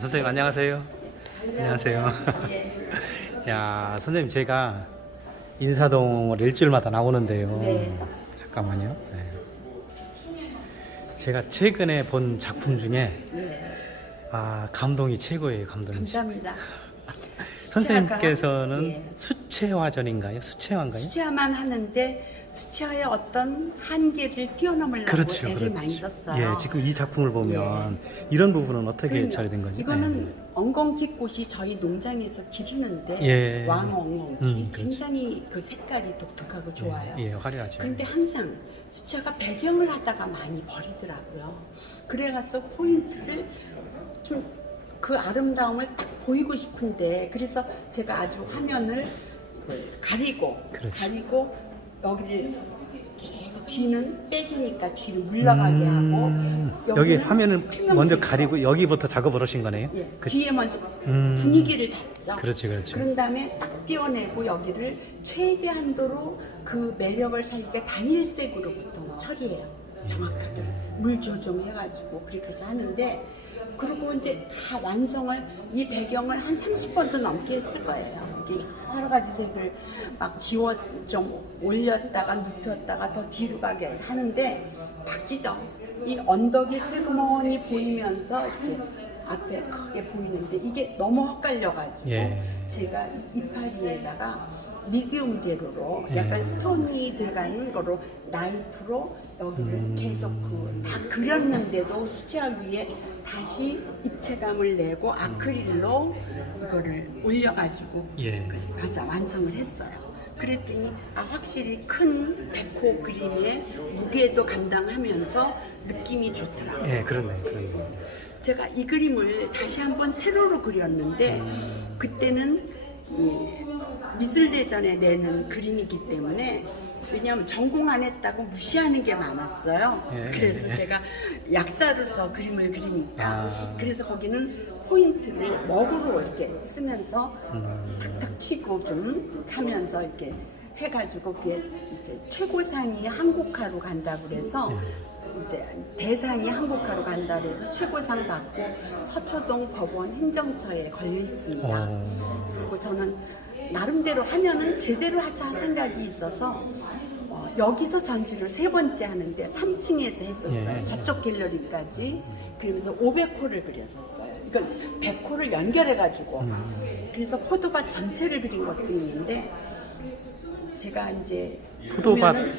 선생님 안녕하세요. 안녕하세요. 야, 선생님 제가 인사동을 일주일마다 나오는데요. 네. 잠깐만요. 네. 제가 최근에 본 작품 중에 네. 감동이 최고예요. 감동이. 감사합니다. 선생님께서는 네. 수채화전인가요? 수채화인가요? 수채화만 하는데 수채화의 어떤 한계를 뛰어넘으려고 그렇죠, 애를 그렇죠. 많이 썼어요. 예, 지금 이 작품을 보면 이런 부분은 어떻게 그러니까 처리된 거죠? 이거는 엉겅퀴꽃이 저희 농장에서 기르는데 예. 왕엉겅퀴 그렇죠. 굉장히 그 색깔이 독특하고 좋아요. 예, 화려하죠. 근데 항상 수채가 배경을 하다가 많이 버리더라고요. 그래가서 포인트를 좀 그 아름다움을 딱 보이고 싶은데 그래서 제가 아주 화면을 가리고 여기를 계속 뒤는 백이니까 뒤를 물러가게 하고 여기 여기는 화면을 투명색으로. 먼저 가리고 여기부터 작업을 하신 거네요? 예, 그- 뒤에 먼저 분위기를 잡죠. 그렇지. 그런 다음에 딱 띄워내고 여기를 최대한도로 그 매력을 살리게 단일색으로 보통 처리해요. 정확하게 물 조정해가지고 그렇게 해서 하는데 그리고 이제 다 완성을 이 배경을 한 30번도 넘게 했을 거예요. 이게 여러 가지 색을 막 지워 좀 올렸다가 눕혔다가 더 뒤로 가게 하는데 바뀌죠. 이 언덕이 슬그머니 보이면서 이렇게 앞에 크게 보이는데 이게 너무 헷갈려가지고 예. 제가 이 이파리에다가 미디움 재료로 약간 스톤이 들어가는 거로 나이프로 여기를 계속 다 그렸는데도 수채화 위에 다시 입체감을 내고 아크릴로 이거를 올려가지고 예. 맞아 완성을 했어요. 그랬더니 확실히 큰 백호 그림의 무게도 감당하면서 느낌이 좋더라고요. 예, 그렇네. 제가 이 그림을 다시 한번 세로로 그렸는데 그때는 이 미술대전에 내는 그림이기 때문에 왜냐하면 전공 안 했다고 무시하는 게 많았어요. 예, 그래서 예. 제가 약사로서 그림을 그리니까 그래서 거기는 포인트를 먹으로 이렇게 쓰면서 탁탁 치고 좀 하면서 이렇게 해가지고 그게 이제 최고상이 한국화로 간다고 그래서 이제 대상이 한국화로 간다 그래서 최고상 받고 서초동 법원 행정처에 걸려 있습니다. 그리고 저는 나름대로 하면은 제대로 하자 생각이 있어서 여기서 전시를 3번째 하는데 3층에서 했었어요. 예. 저쪽 갤러리까지. 그러면서 500호를 그렸었어요. 이걸 100호를 연결해가지고. 그래서 포도밭 전체를 그린 것도 있는데 제가 이제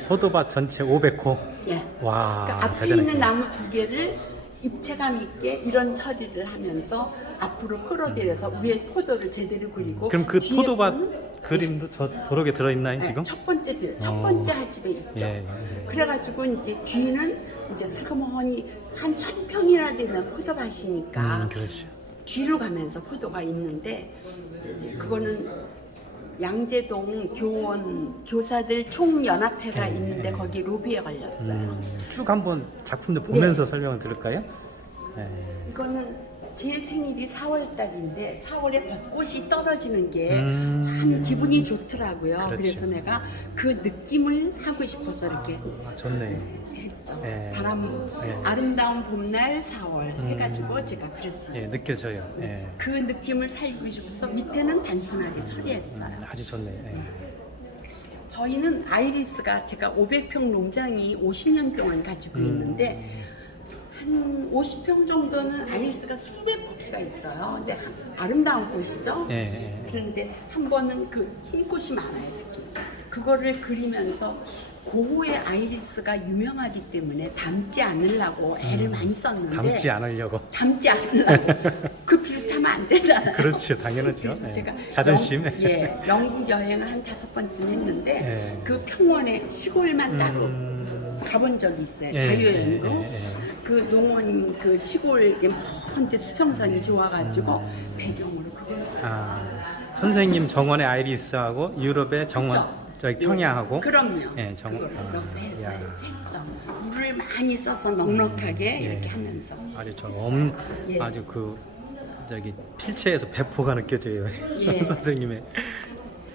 포도밭 전체 500호. 예. 와, 그러니까 앞에 대단하네. 있는 나무 2개를 입체감 있게 이런 처리를 하면서 앞으로 끌어들여서 위에 포도를 제대로 그리고 그럼 그 뒤에 포도밭 거는 그림도 저 도록에 들어있나요, 네, 지금? 첫 번째 하집에 있죠. 예. 그래가지고 이제 뒤는 이제 슬그머니 한 1000평이나 되는 포도밭이니까 그렇죠. 뒤로 가면서 포도가 있는데 이제 그거는 양재동 교사들 총연합회가 있는데 거기 로비에 걸렸어요. 쭉 한번 작품들 보면서 설명을 들을까요? 예. 이거는 제 생일이 4월 달인데 4월에 벚꽃이 떨어지는 게 참 기분이 좋더라고요. 그렇죠. 그래서 내가 그 느낌을 하고 싶어서 이렇게 좋네. 했죠. 예. 아름다운 봄날 4월 해가지고 제가 그랬어요. 예, 느껴져요. 예. 그 느낌을 살리고 싶어서 밑에는 단순하게 처리했어요. 아주 좋네. 예. 저희는 아이리스가 제가 500평 농장이 50년 동안 가지고 있는데 한 50평 정도는 아이리스가 수백 포기가 있어요. 근데 아름다운 꽃이죠. 예. 그런데 한 번은 그 흰 꽃이 많아요, 특히. 그거를 그리면서 고흐의 아이리스가 유명하기 때문에 담지 않으려고 애를 많이 썼는데 담지 않으려고. 담지 않으려고 그 비슷하면 안 되잖아요. 그렇죠, 당연하죠. 그래서 예. 제가 자존심. 영국 여행을 한 5번쯤 했는데 예. 그 평원에 시골만 따로 가본 적이 있어요. 예, 자유여행으로. 예. 그 농원 그 시골 먼데 수평선이 좋아가지고 배경으로 그걸 선생님 정원의 아이리스하고 유럽의 정원, 그쵸? 저기 평양하고. 그럼요. 예, 정원. 그걸 여기서 해서 야. 했죠. 물을 많이 써서 넉넉하게 이렇게 하면서. 아주 예. 아주 저기 필체에서 배포가 느껴져요. 예. 선생님의.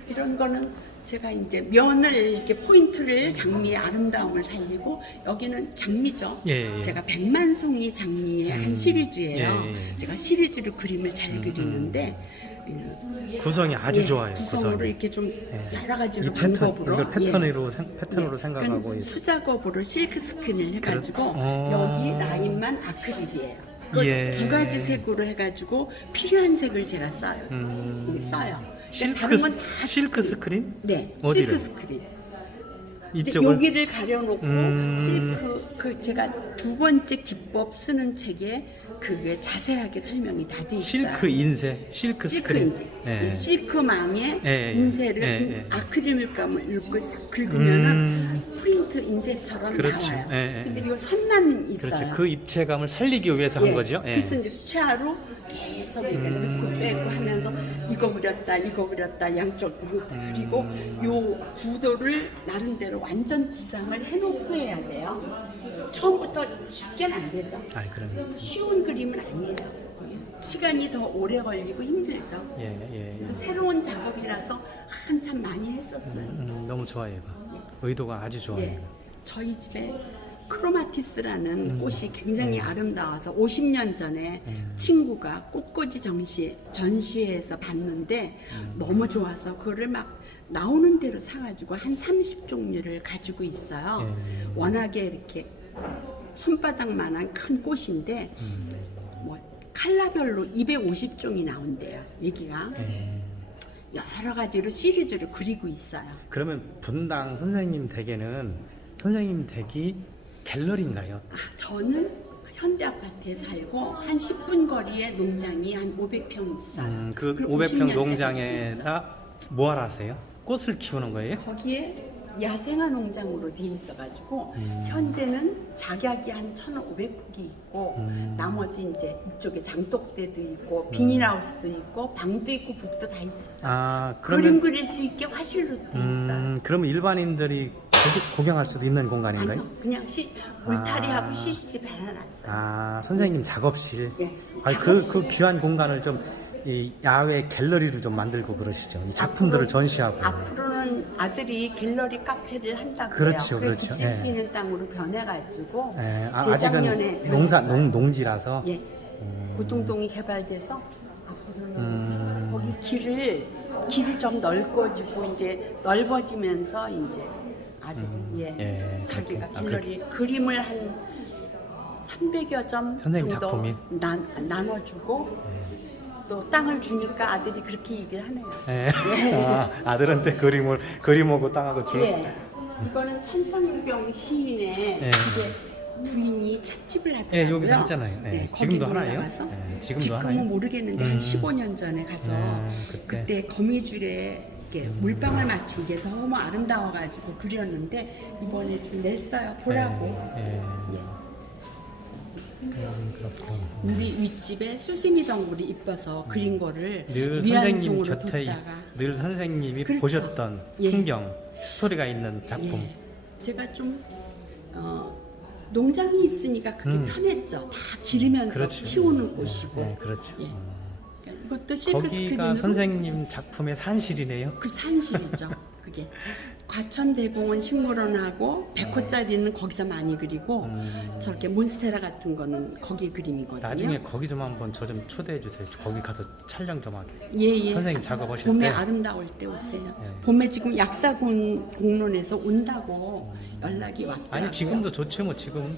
이런 거는 제가 이제 면을 이렇게 포인트를 장미의 아름다움을 살리고 여기는 장미죠. 예, 예. 제가 백만송이 장미의 한 시리즈예요. 예, 예. 제가 시리즈로 그림을 잘 그리는데 구성이 아주 예, 좋아요. 구성으로 구성이. 이렇게 좀 여러 이 가지로 패턴, 방법으로 이걸 패턴으로 예. 패턴으로 생각하고 그러니까 수작업으로 실크 스킨을 해가지고 어. 여기 라인만 아크릴이에요. 그걸 예. 두 가지 색으로 해가지고 필요한 색을 제가 써요. 써요. 근데 다른 건 다 실크 스크린? 네, 어디를? 실크 스크린. 이쪽을? 여기를 가려놓고 실크 제가 두 번째 기법 쓰는 책에 그게 자세하게 설명이 다 돼 있어요. 실크 인쇄, 실크 스크린. 인쇄. 예. 실크망에 예, 예. 인쇄를 예, 예. 아크릴 물감을 이렇게 싹 긁으면은 프린트 인쇄처럼 그렇죠. 나와요. 예, 예. 근데 이거 선만 있어요. 그렇죠. 그 입체감을 살리기 위해서 한 거죠. 예. 그래서 이제 수차로 계속 이렇게 넣고 빼고 하면서 이거 그렸다 양쪽 그리고 요 구도를 나름대로 완전 구상을 해놓고 해야 돼요. 처음부터 쉽게는 안 되죠. 아이, 그러네. 쉬운 그림은 아니에요. 시간이 더 오래 걸리고 힘들죠. 예, 예. 그래서 새로운 작업이라서 한참 많이 했었어요. 너무 좋아요. 의도가 아주 좋아요. 예, 저희 집에 크로마티스라는 꽃이 굉장히 아름다워서 50년 전에 친구가 꽃꽂이 전시회에서 봤는데 너무 좋아서 그거를 막 나오는 대로 사가지고 한 30종류를 가지고 있어요. 워낙에 이렇게 손바닥만한 큰 꽃인데 뭐 컬러별로 250종이 나온대요. 얘기가. 여러 가지로 시리즈로 그리고 있어요. 그러면 분당 선생님 댁에는 선생님 댁이 갤러리인가요? 저는 현대 아파트에 살고 한 10분 거리에 농장이 한 500평 있어요. 그 그리고 500평 50년째 농장에다 뭐하러 하세요? 꽃을 키우는 거예요? 거기에 야생화 농장으로 돼 있어가지고 현재는 작약이 한 1,500폭이 있고 나머지 이제 이쪽에 장독대도 있고 비닐하우스도 있고 방도 있고 북도 다 있어요. 아, 그림 그릴 수 있게 화실로 돼 있어요. 그러면 일반인들이 구경할 수도 있는 공간인가요? 아니요, 그냥 울타리하고 CCTV 달아놨어요. 아, 선생님 작업실. 예, 아니, 그 귀한 공간을 좀 이 야외 갤러리로 좀 만들고 그러시죠. 이 작품들을 전시하고. 앞으로는 아들이 갤러리 카페를 한다고 그렇죠, 해요. 그렇죠. 붙일 수 예. 있는 땅으로 변해가지고 예, 재작년에 아직은 농지라서. 예, 고등동이 개발돼서 앞으로는 거기 길이 좀 넓어지고 이제 넓어지면서 이제 아들이 예, 자기가 그렇게. 갤러리 그림을 한 300여 점 선생님 정도 작품이? 나눠주고 또 땅을 주니까 아들이 그렇게 얘기를 하네요. 예. 아들한테 그림하고 땅하고 주는. 예. 이거는 천상병 시인의 예. 이제 부인이 찻집을 하더라고요. 예, 여기서 했잖아요. 예. 네, 지금도 거기 하나요? 올라가서 예, 지금도 지금은 하나요? 모르겠는데 한 15년 전에 가서 그때. 그때 거미줄에 이렇게 물방울 맞춘 게 너무 아름다워가지고 그렸는데 이번에 좀 냈어요. 보라고. 예. 예. 그렇고. 우리 윗집에 수심이 덩굴이 이뻐서 그린 거를 늘 선생님 위안송으로 곁에 뒀다가 늘 선생님이 그렇죠. 보셨던 예. 풍경, 스토리가 있는 작품. 예. 제가 좀 농장이 있으니까 그게 편했죠. 다 기르면서 그렇죠. 키우는 꽃이고. 네, 그렇죠. 예. 그러니까 이것도 실크 거기가 스크린으로 선생님 작품의 산실이네요. 그 산실이죠. 그게 과천대공원 식물원하고 100호짜리는 거기서 많이 그리고 저렇게 몬스테라 같은 거는 거기 그림이거든요. 나중에 거기 좀 한번 저 좀 초대해 주세요. 거기 가서 촬영 좀 하게. 예. 선생님 작업하실 봄에 때. 아름다울 때 오세요. 예. 봄에 지금 약사군 공론에서 온다고 연락이 왔더라고요. 아니 지금도 좋지 뭐 지금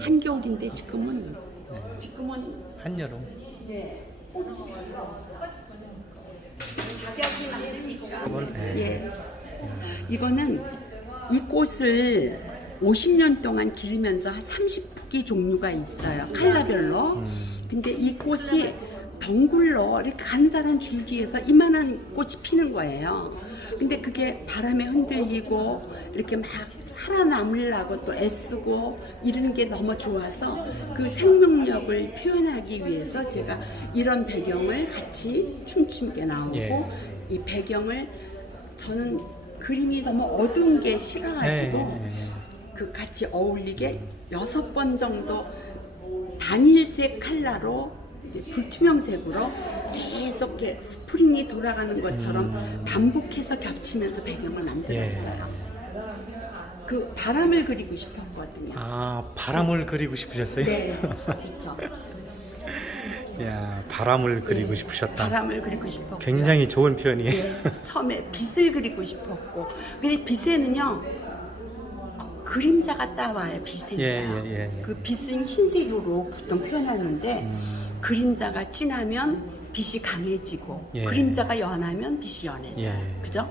한겨울인데 지금은 한여름. 예. 자격이 많으니까. 이건, 예. 이거는 이 꽃을 50년 동안 기르면서 한 30포기 종류가 있어요. 컬러별로. 근데 이 꽃이 덩굴로 이렇게 가느다란 줄기에서 이만한 꽃이 피는 거예요. 근데 그게 바람에 흔들리고 이렇게 막 살아남으려고 또 애쓰고 이러는 게 너무 좋아서 그 생명력을 표현하기 위해서 제가 이런 배경을 같이 춤추게 나오고 예. 이 배경을 저는 그림이 너무 어두운 게 싫어가지고 예. 그 같이 어울리게 6번 정도 단일색 컬러로 이제 불투명색으로 계속 이렇게 스프링이 돌아가는 것처럼 반복해서 겹치면서 배경을 만들었어요. 그 바람을 그리고 싶었거든요. 아, 바람을 그리고 싶으셨어요? 네, 그렇죠. 야, 바람을 그리고 네, 싶으셨다. 바람을 그리고 싶었고 굉장히 좋은 표현이에요. 네, 처음에 빛을 그리고 싶었고 근데 빛에는요 그림자가 따와요. 빛에 예. 그 빛은 흰색으로 보통 표현하는데 그림자가 진하면 빛이 강해지고 예. 그림자가 연하면 빛이 연해져요. 예. 그죠?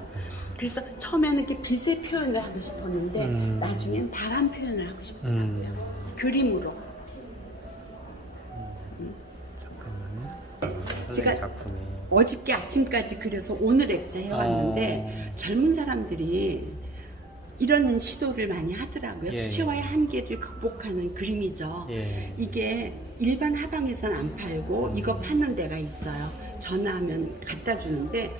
그래서 처음에는 이렇게 빛의 표현을 하고 싶었는데 나중엔 바람 표현을 하고 싶더라고요. 그림으로. 제가 작품이. 어저께 아침까지 그래서 오늘 액자 해왔는데 젊은 사람들이 이런 시도를 많이 하더라고요. 예. 수채화의 한계를 극복하는 그림이죠. 예. 이게 일반 하방에서는 안 팔고 이거 파는 데가 있어요. 전화하면 갖다 주는데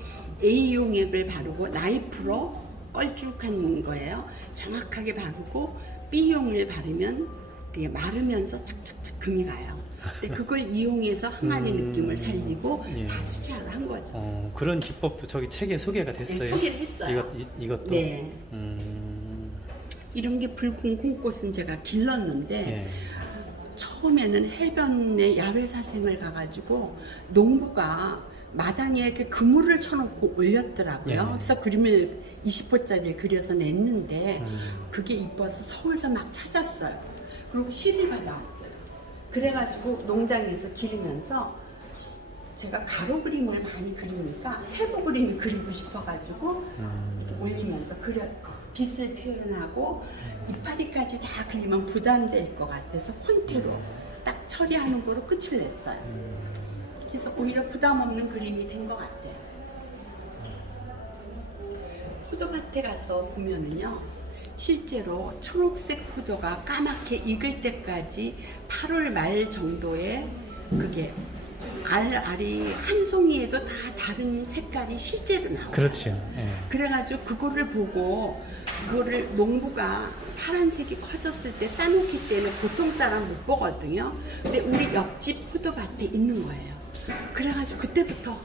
A용액을 바르고 나이프로 껄쭉한 거예요. 정확하게 바르고 B용을 바르면 그게 마르면서 착착착 금이 가요. 근데 그걸 이용해서 항아리 느낌을 살리고 예. 다 수채화를 한 거죠. 그런 기법도 저기 책에 소개가 됐어요. 네, 소개를 했어요. 이것도. 네. 이런 게 붉은 콩꽃은 제가 길렀는데 예. 처음에는 해변에 야외 사생을 가가지고 농부가 마당에 이렇게 그물을 쳐놓고 올렸더라고요. 예. 그래서 그림을 20호짜리를 그려서 냈는데 그게 이뻐서 서울서 막 찾았어요. 그리고 시를 받아왔어요. 그래가지고 농장에서 기르면서 제가 가로 그림을 많이 그리니까 세부 그림을 그리고 싶어가지고 이렇게 올리면서 빛을 표현하고 이파리까지 다 그리면 부담될 것 같아서 콘테로 딱 처리하는 거로 끝을 냈어요. 그래서 오히려 부담 없는 그림이 된 것 같아요. 포도밭에 가서 보면은요, 실제로 초록색 포도가 까맣게 익을 때까지 8월 말 정도에 그게 알이 한 송이에도 다 다른 색깔이 실제로 나와요. 그렇죠. 예. 그래가지고 그거를 보고 그거를 농부가 파란색이 커졌을 때 싸놓기 때문에 보통 사람 못 보거든요. 근데 우리 옆집 포도밭에 있는 거예요. 그래가지고 그때부터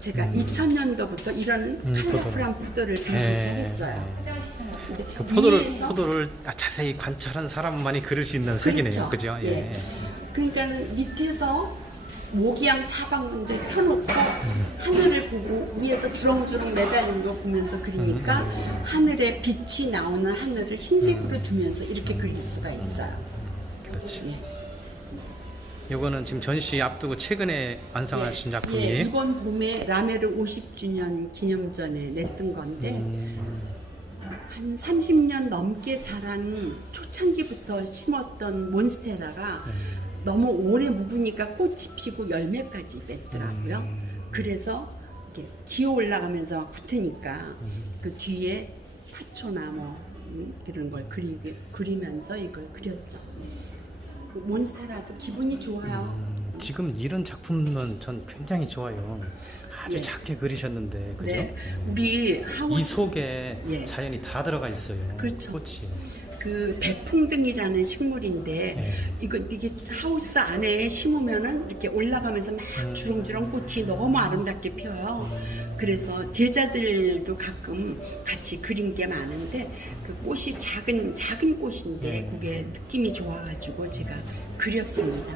제가 2000년도부터 이런 컬러풀한 포도를 그리기 시작했어요. 근데 그 위에서 포도를 자세히 관찰한 사람만이 그릴 수 있는 색이네요. 그죠? 예. 예. 그러니까는 밑에서 모기향 사방군데 펴놓고 하늘을 보고 위에서 주렁주렁 매달린 거 보면서 그리니까 하늘에 빛이 나오는 하늘을 흰색으로 두면서 이렇게 그릴 수가 있어요. 그렇죠. 예. 이거는 지금 전시 앞두고 최근에 완성하신 작품이에요? 예, 이번 봄에 라메르 50주년 기념전에 냈던 건데 한 30년 넘게 자란 초창기부터 심었던 몬스테라가 너무 오래 묵으니까 꽃이 피고 열매까지 맺더라고요. 그래서 이렇게 기어 올라가면서 막 붙으니까 그 뒤에 화초나 뭐 그런 걸 그리면서 이걸 그렸죠. 그 몬스테라도 기분이 좋아요. 지금 이런 작품은 전 굉장히 좋아요. 아주 네. 작게 그리셨는데, 그죠? 네, 우리 하우스 이 속에 예. 자연이 다 들어가 있어요. 그렇죠. 꽃이. 그 백풍등이라는 식물인데 네. 이게 하우스 안에 심으면은 이렇게 올라가면서 막 주렁주렁 꽃이 너무 아름답게 펴요. 그래서 제자들도 가끔 같이 그린 게 많은데 그 꽃이 작은 꽃인데 그게 느낌이 좋아가지고 제가 그렸습니다.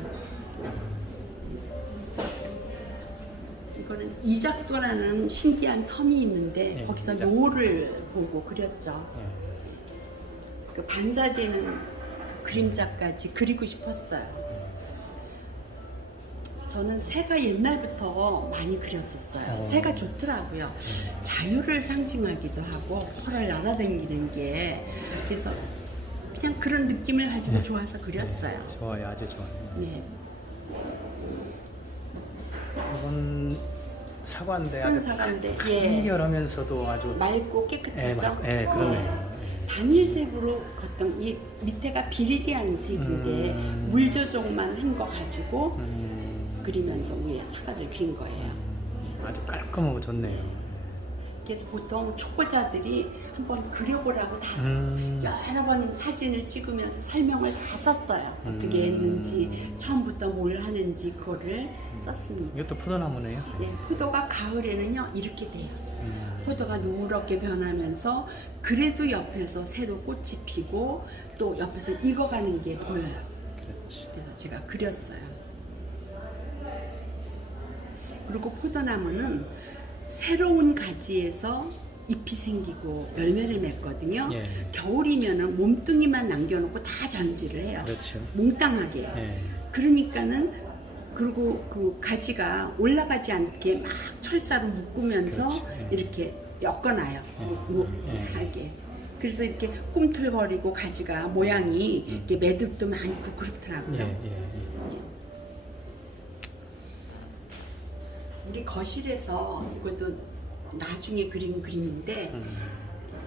이거는 이작도라는 신기한 섬이 있는데 네, 거기서 이작. 노을을 보고 그렸죠. 그 반사되는 그 그림자까지 그리고 싶었어요. 저는 새가 옛날부터 많이 그렸었어요. 새가 좋더라고요. 자유를 상징하기도 하고 펄을 날아다니는 게 그래서 그냥 그런 느낌을 가지고 좋아서 그렸어요. 좋아요. 아주 좋아요. 네. 이건 사과인데 큰 아주 사과인데, 강렬하면서도 아주 맑고 깨끗하죠. 그러네요. 단일색으로 걷던 이 밑에가 비리디안 색인데 물 조정만 한 거 가지고 그리면서 위에 사과를 그린 거예요. 아주 깔끔하고 좋네요. 그래서 보통 초보자들이 한번 그려보라고 다 여러 번 사진을 찍으면서 설명을 다 썼어요. 어떻게 했는지, 처음부터 뭘 하는지 그거를 썼습니다. 이것도 포도나무네요. 네, 포도가 가을에는요 이렇게 돼요. 포도가 누렇게 변하면서 그래도 옆에서 새로 꽃이 피고 또 옆에서 익어가는 게 보여요. 그렇지. 그래서 제가 그렸어요. 그리고 포도나무는 새로운 가지에서 잎이 생기고 열매를 맺거든요. 예. 겨울이면은 몸뚱이만 남겨놓고 다 전지를 해요. 그렇죠. 몽땅하게. 예. 그러니까는 그리고 그 가지가 올라가지 않게 막 철사로 묶으면서 그렇지. 예. 이렇게 엮어놔요. 예. 하게. 그래서 이렇게 꿈틀거리고 가지가 모양이 이렇게 매듭도 많고 그렇더라고요. 예. 우리 거실에서 이것도 나중에 그린 그림인데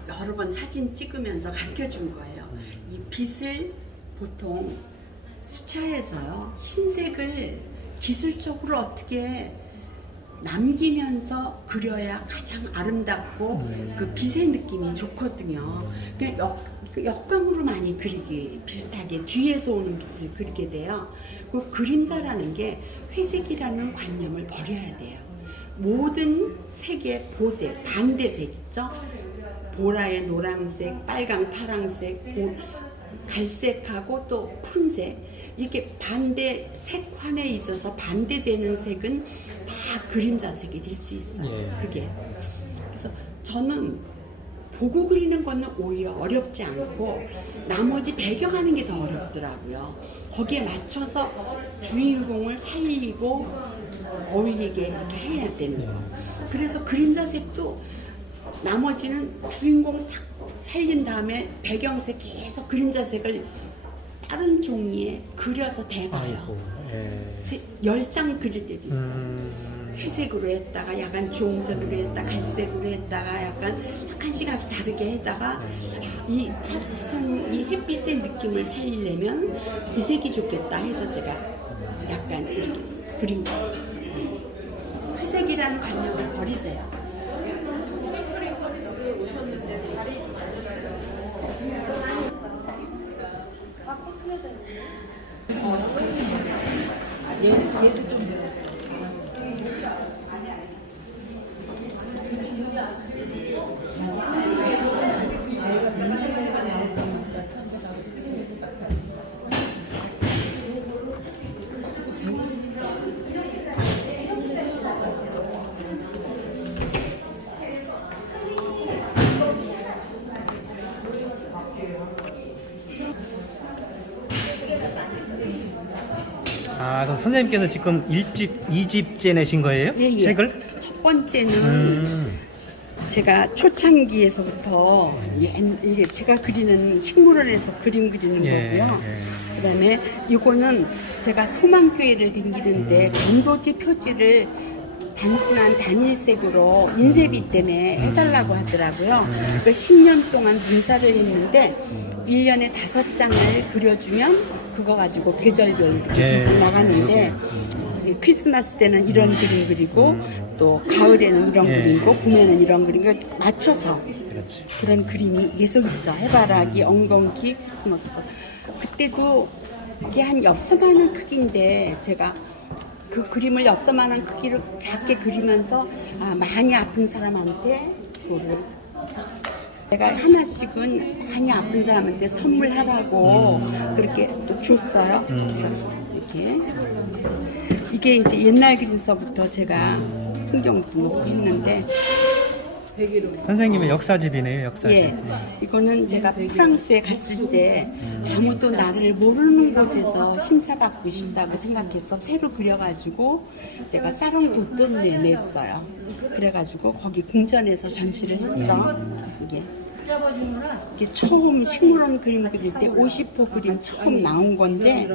여러 번 사진 찍으면서 가르쳐 준 거예요. 이 빛을 보통 수차에서요 흰색을 기술적으로 어떻게 남기면서 그려야 가장 아름답고 그 빛의 느낌이 좋거든요. 그 역광으로 많이 그리기 비슷하게 뒤에서 오는 빛을 그리게 돼요. 그 그림자라는 게 회색이라는 관념을 버려야 돼요. 모든 색의 보색, 반대색 있죠? 보라의 노란색, 빨강, 파랑색, 갈색하고 또 푸른색, 이렇게 반대 색환에 있어서 반대되는 색은 다 그림자색이 될 수 있어요. 예. 그게. 그래서 저는 보고 그리는 거는 오히려 어렵지 않고 나머지 배경하는 게 더 어렵더라고요. 거기에 맞춰서 주인공을 살리고 어울리게 이렇게 해야 되는 거. 그래서 그림자색도 나머지는 주인공 탁 살린 다음에 배경색 계속 그림자색을 다른 종이에 그려서 대봐요. 예. 10장 그릴 때도 있어요. 회색으로 했다가 약간 주홍색으로 했다가 갈색으로 했다가 약간씩 다르게 했다가 이 햇빛의 느낌을 살리려면 이 색이 좋겠다 해서 제가 약간 이렇게 그린 거예요. 회색이라는 관념을 버리세요. 얘도 좀 아, 그럼 선생님께서 지금 1집, 2집째 내신 거예요? 예, 예. 책을? 첫 번째는 제가 초창기에서부터 이게 제가 그리는 식물원에서 그림 그리는 예, 거고요. 예. 그다음에 이거는 제가 소망교회를 댕기는데 전도지 표지를 단순한 단일색으로 인쇄비 때문에 해달라고 하더라고요. 그 10년 동안 분사를 했는데 1년에 5장을 그려주면 그거 가지고 계절별로 이렇게 예. 계속 나가는데 크리스마스 때는 이런 그림 그리고 또 가을에는 이런 그림이고 봄에는 이런 그림 맞춰서 그렇지. 그런 그림이 계속 있죠. 해바라기, 엉겅퀴, 크리스마스. 그때도 이게 한 엽서만한 크기인데 제가 그 그림을 엽서만한 크기로 작게 그리면서 많이 아픈 사람한테 그거를 제가 하나씩은 많이 아픈 사람한테 선물하라고 그렇게 또 줬어요. 이렇게 이게 이제 옛날 그림서부터 제가 풍경도 놓고 했는데 선생님의 역사집이네요, 역사집. 예, 이거는 제가 프랑스에 갔을 때 아무도 나를 모르는 곳에서 심사받고 싶다고 생각해서 새로 그려가지고 제가 사롱 도톤에 냈어요. 그래가지고 거기 궁전에서 전시를 했죠. 이게 처음 식물원 그림 그릴 때 50호 그림 처음 나온 건데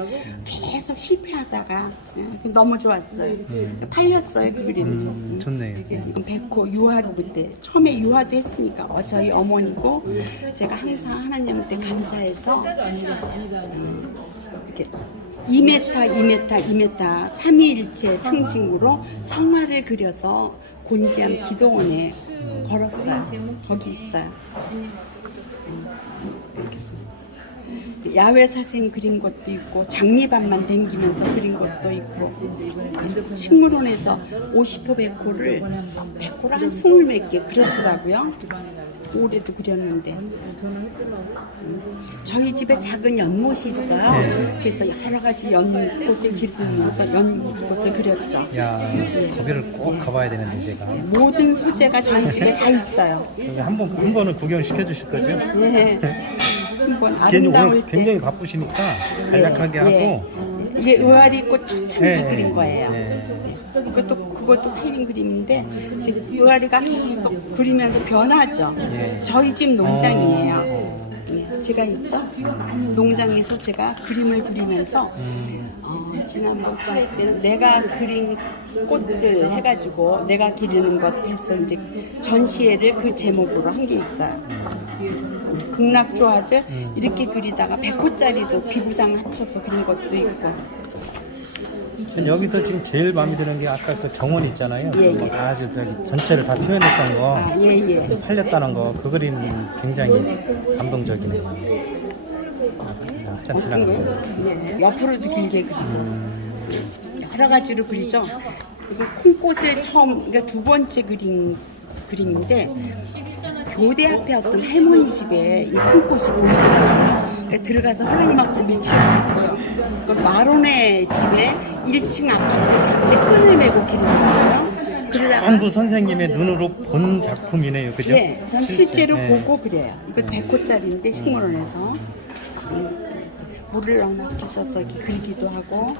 계속 실패하다가 너무 좋았어요. 팔렸어요, 그 그림. 좋네요. 이건 백호 유화로 그때 처음에 유화도 했으니까 저희 어머니고 제가 항상 하나님한테 감사해서 이렇게 2m, 2m, 2m 삼위일체 상징으로 성화를 그려서 곤지암 기도원에 걸었어요. 거기 있어요. 이렇게 써요. 야외 사생 그린 것도 있고 장미밭만 댕기면서 그린 것도 있고 식물원에서 50호 백호를 한 20몇 개 그렸더라고요. 올해도 그렸는데 저희 집에 작은 연못이 있어요. 그래서 여러 가지 연꽃을 기르면서 연꽃을 그렸죠. 야, 거기를 꼭 가봐야 되는데 제가. 모든 소재가 저희 집에 다 있어요. 한 번은 구경 시켜주실 거죠? 네. 한번 괜히 오늘 아름다울 때 굉장히 바쁘시니까 간략하게 하고. 이게 의아리 꽃 천천히 네. 그린 거예요. 네. 그것도 팔린 그림인데 이제 의아리가 계속 그리면서 변하죠. 네. 저희 집 농장이에요. 네, 제가 있죠. 농장에서 제가 그림을 그리면서 지난번 프레이 때는 내가 그린 꽃들 해가지고 내가 기르는 것 해서 이제 전시회를 그 제목으로 한 게 있어요. 극락조화들 이렇게 그리다가 100호짜리도 비구상 합쳐서 그린 것도 있고. 여기서 지금 제일 마음에 드는 게 아까 그 정원 있잖아요. 예, 뭐 예. 아주 저기 전체를 다 표현했던 거. 아, 예. 팔렸다는 거, 그 그림 굉장히 감동적이네요. 짠짠한 거. 예. 옆으로도 길게 그리고 여러 가지로 그리죠. 그리고 콩꽃을 그러니까 두 번째 그림인데 교대 앞에 어떤 할머니 집에 이 콩꽃이 보이더라고요. 그러니까 들어가서 허락 받고 며칠 있고요. 그 마론의 집에 1층 아파트 상대 끈을 메고 기르는 거예요. 그러다가 전부 선생님의 눈으로 본 작품이네요, 그죠? 예, 전 실제로 예. 보고 그래요. 이거 100호짜리인데 식물원에서 물을 넉넉히 써서 이렇게 그리기도 하고.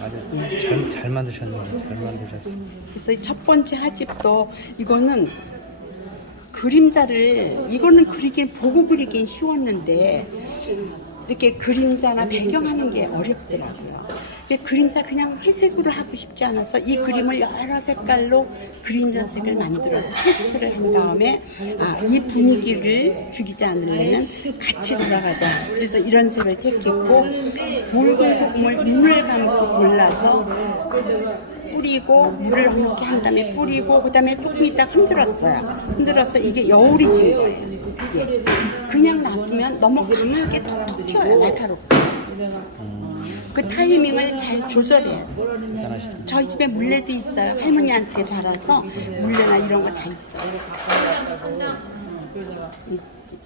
아주 잘 만드셨네요. 잘 만드셨어요. 그래서 이 첫 번째 하집도 이거는 그림자를 이거는 그리긴 보고 그리긴 쉬웠는데 이렇게 그림자나 배경하는 게 어렵더라고요. 그림자 그냥 회색으로 하고 싶지 않아서 이 그림을 여러 색깔로 그림자 색을 만들어서 테스트를 한 다음에 이 분위기를 죽이지 않으려면 같이 돌아가자. 그래서 이런 색을 택했고 붉은 소금을 눈을 감고 골라서 뿌리고 물을 넉넉히 한 다음에 뿌리고 그 다음에 조금 있다 흔들었어요. 흔들어서 이게 여울이 진 거예요. 이게. 그냥 놔두면 너무 강하게 톡톡 튀어요. 날카롭게. 그 타이밍을 잘 조절해요. 대단하시다. 저희 집에 물레도 있어요. 할머니한테 자라서 물레나 이런 거 다 있어요.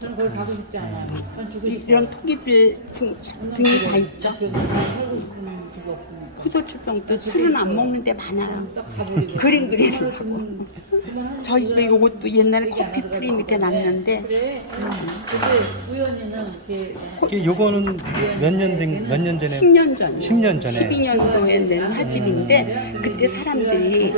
저는 거기 가고 싶지 않아요. 전 주고 싶어요. 이런 토기들 등이 다 있죠. 포도주병도 술은 안 먹는데 많아요. 그림 그리는 저희 집에 이것도 옛날에 커피 프림 이렇게 놨는데 그래. 근데 우연히는 이렇게 요거는 몇 년 전에? 10년 전, 10년 전에. 12년도에 낸 화집인데 그때 사람들이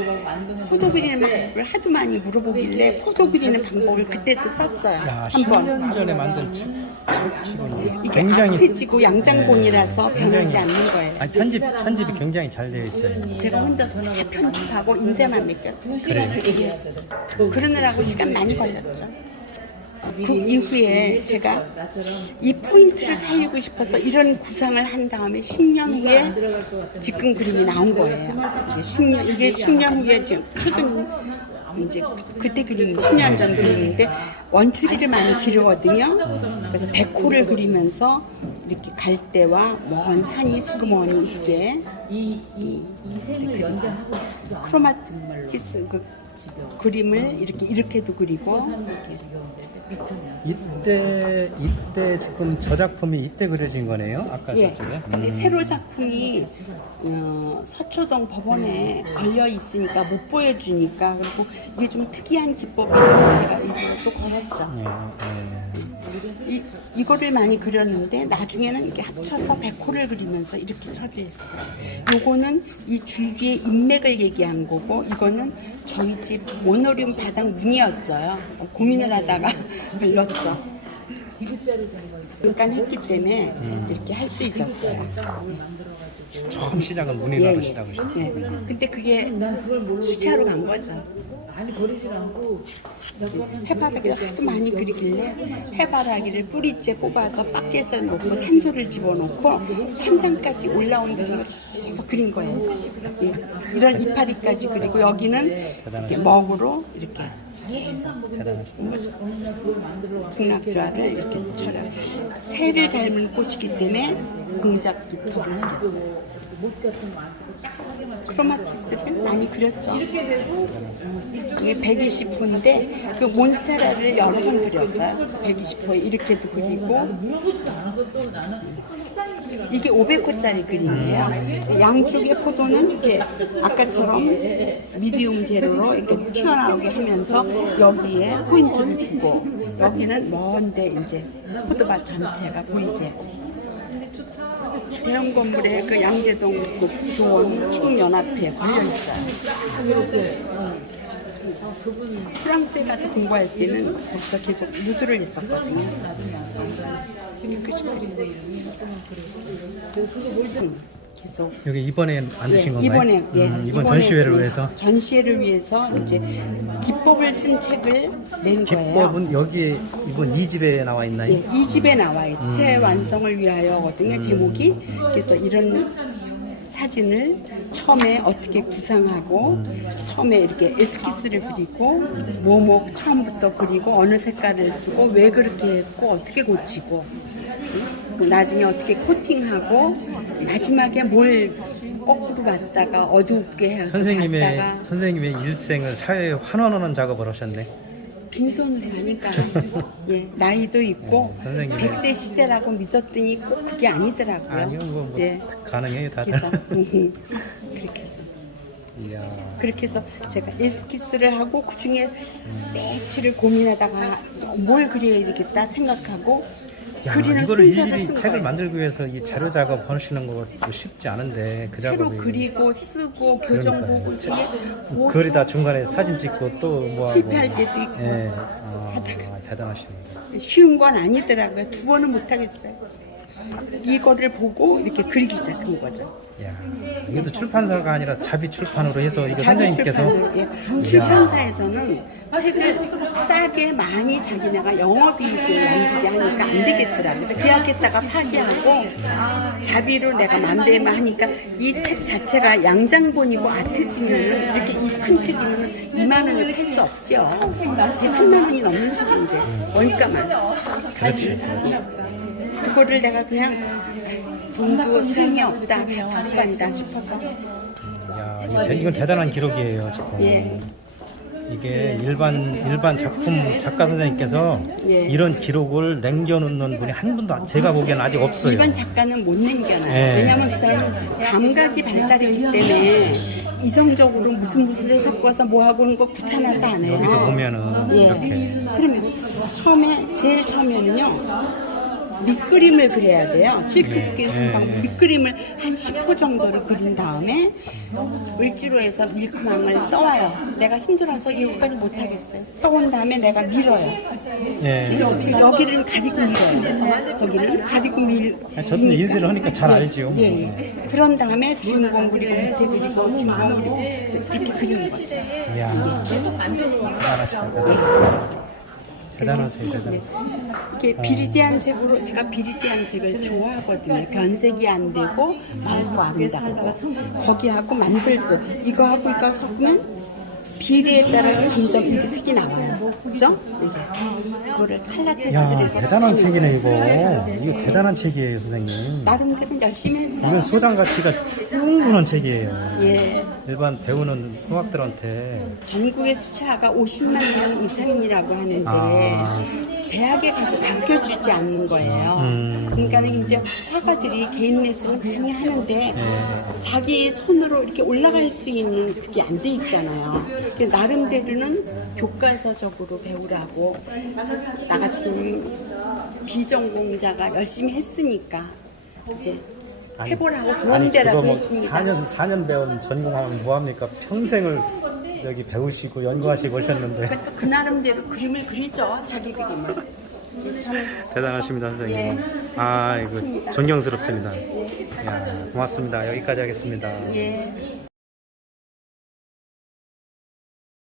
포도 그리는 방법을 하도 많이 물어보길래 포도 그리는 방법을 그때도 썼어요. 야, 한 번. 10년 전에 만든 책이군요. 이게 굉장히 아트지고 양장본이라서 변하지 굉장히- 않는 거예요. 아니, 편집이 굉장히 잘 되어 있어요. 제가 혼자서 다 편집하고 인쇄만 맡겼어요. 그래요? 그러느라고 시간 많이 걸렸죠. 그 이후에 제가 이 포인트를 살리고 싶어서 이런 구상을 한 다음에 10년 후에 지금 그림이 나온 거예요. 이게 10년 후에 지금 초등 이제 그때 그림 10년 전 그림인데 원추리를 많이 기르거든요. 그래서 백호를 그리면서 이렇게 갈대와 먼 산이 스그머니 이게 이 생을 연장하고 싶지도 않아요. 크로마티스 그 그림을 이렇게도 그리고 이때 지금 저 작품이 이때 그려진 거네요. 아까 예. 저쪽에. 근데 새로 작품이 서초동 법원에 걸려 있으니까 못 보여주니까 그리고 이게 좀 특이한 기법이라서 제가 이걸 또 걸었죠. 이거를 많이 그렸는데 나중에는 이렇게 합쳐서 백호를 그리면서 이렇게 처리했어요. 요거는 이 줄기의 인맥을 얘기한 거고 이거는 저희 집 모노리움 바닥 문이었어요. 고민을 하다가 걸렸죠. 잠깐 했기 때문에 이렇게 할 수 있었어요. 처음 시작은 문인어르시라고 하셨죠. 예. 근데 그게 난 그걸 모르고 수채화로 간 거죠. 많이 버리질 않고 몇 번은 해바라기를 하도 많이 그리길래 해바라기를 뿌리째 뽑아서 밖에서 놓고 산소를 집어넣고 천장까지 올라온 부분을 계속 그린 거예요. 예. 이런 이파리까지 그리고 여기는 이렇게 먹으로 이렇게 국낙좌를 이렇게 쳐라. 새를 닮은 꽃이기 때문에 공작 깃털을 못 같은 거 많고 딱 사기만 크로마티스를 많이 그렸죠. 이게 120호인데 그 몬스테라를 여러 번 그렸어요. 120호 이렇게도 그리고 물어보지도 않아서 또 나는 이게 500호짜리 그림이에요. 양쪽의 포도는 이렇게 아까처럼 미디움 재료로 이렇게 튀어나오게 하면서 여기에 포인트를 주고 여기는 먼데 이제 포도밭 전체가 보이게. 대형 건물에 그 양재동 그 교원 축구연합회에 걸려 있어요. 프랑스에 가서 공부할 때는 거기서 계속 유도를 했었거든요. 계속 여기 이번에 만드신 건가요? 이번에 이번 전시회를 위해서 전시회를 위해서 이제 기법을 쓴 책을 낸 거예요. 기법은 여기에 이번 2집에 나와 있나요? 예, 이 집에 나와요. 새 완성을 위하여거든요. 제목이. 그래서 이런 사진을 처음에 어떻게 구상하고 처음에 이렇게 에스키스를 그리고 뭐뭐 처음부터 그리고 어느 색깔을 쓰고 왜 그렇게 했고 어떻게 고치고 또 나중에 어떻게 코팅하고 마지막에 뭘 거꾸로 봤다가 어둡게 해서 봤다가 선생님의 일생을 사회에 환원하는 작업을 하셨네. 빈손으로 하니까 예, 나이도 있고 선생님의 100세 시대라고 믿었더니 꼭 그게 아니더라고요. 아니요, 뭐 예. 가능해요, 다들. 그래서 그렇게 해서 이야. 그렇게 해서 제가 에스키스를 하고 그 중에 매치를 고민하다가 뭘 그려야 되겠다 생각하고 야, 그리는 이거를 순서를 일일이 쓴 책을 거예요. 만들기 위해서 이 자료 작업 하시는 것도 쉽지 않은데 그 새로 작업이 그리고 쓰고 교정 그러니까요. 보고 중에 그러다 중간에 사진 찍고 또 뭐하고 실패할 때도 있고 예. 하다가. 대단하십니다. 쉬운 건 아니더라고요. 2번은 못하겠어요. 이거를 보고 이렇게 그리기 시작한 거죠. 야, 이것도 출판사가 아니라 자비 출판으로 해서 이거 자기 선생님께서 출판을, 예. 출판사에서는 책을 싸게 많이 자기네가 영업이익을 남기게 하니까 안 되겠더라고요. 그래서 계약했다가 파기하고 자비로 내가 맘대로 하니까 이 책 자체가 양장본이고 아트지면은 이렇게 이 큰 책이면 2만 원에 팔 수 없죠. 이 3만 원이 넘는 책인데 원가만. 그렇지. 그거를 내가 그냥 돈도 소용이 없다, 다 두고 간다 싶어서. 야, 이건 대단한 기록이에요, 지금. 예. 이게 일반 작품 작가 선생님께서 예. 이런 기록을 남겨놓는 분이 한 분도 제가 보기에는 아직 없어요. 일반 작가는 못 남겨놔요. 예. 왜냐하면 그 사람은 감각이 발달했기 때문에 이성적으로 무슨 섞어서 뭐 하고 하는 거 귀찮아서 안 해요. 여기도 보면은 예. 이렇게 그러면 제일 처음에는요. 밑그림을 그려야 돼요. 실크스케일 한방 밑그림을 한 10호 정도를 그린 다음에 을지로 해서 밀크망을 써와요. 내가 힘들어서 이거까지 못하겠어요. 떠온 다음에 내가 밀어요. 예. 그래서 여기를 가리고 밀어요. 거기를 가리고 저도 인쇄를 하니까 잘 알지요. 예, 예. 그런 다음에 주인공 그리고 밑에 그리고 주인공 그리고 이렇게 그리는 거죠. 이야, 대단하십니다. 대단하세요, 대단하세요. 이렇게 비리디한 색으로 제가 비리디한 색을 좋아하거든요. 변색이 안 되고 맑고 아름답고 거기하고 만들수 이거하고 이거 섞으면 비례에 따라서 점점 이렇게 색이 나와요. 그죠? 이게 그거를 칼라 테스트를 야, 해서 대단한 책이네 이거 대단한 책이에요, 선생님. 나름대로 열심히 했어요. 이건 소장 가치가 충분한 책이에요. 예. 일반 배우는 후학들한테 전국의 수채화가 50만 명 이상이라고 하는데 대학에 가서 가르쳐주지 않는 거예요. 그러니까는 이제 화가들이 개인 레슨을 많이 하는데 자기 손으로 이렇게 올라갈 수 있는 그게 안 돼 있잖아요. 그래서 나름대로는 교과서적으로 배우라고 나 같은 비전공자가 열심히 했으니까 이제 해보라고 도움되라고 그거 했습니다. 4년 배운 전공하면 뭐합니까? 평생을 배우시고 연구하시고 오셨는데 그 나름대로 그림을 그리죠. 자기 그림을. 저는 대단하십니다, 선생님. 예. 아, 이거 맞습니다. 존경스럽습니다. 예. 야, 고맙습니다. 여기까지 하겠습니다. 예.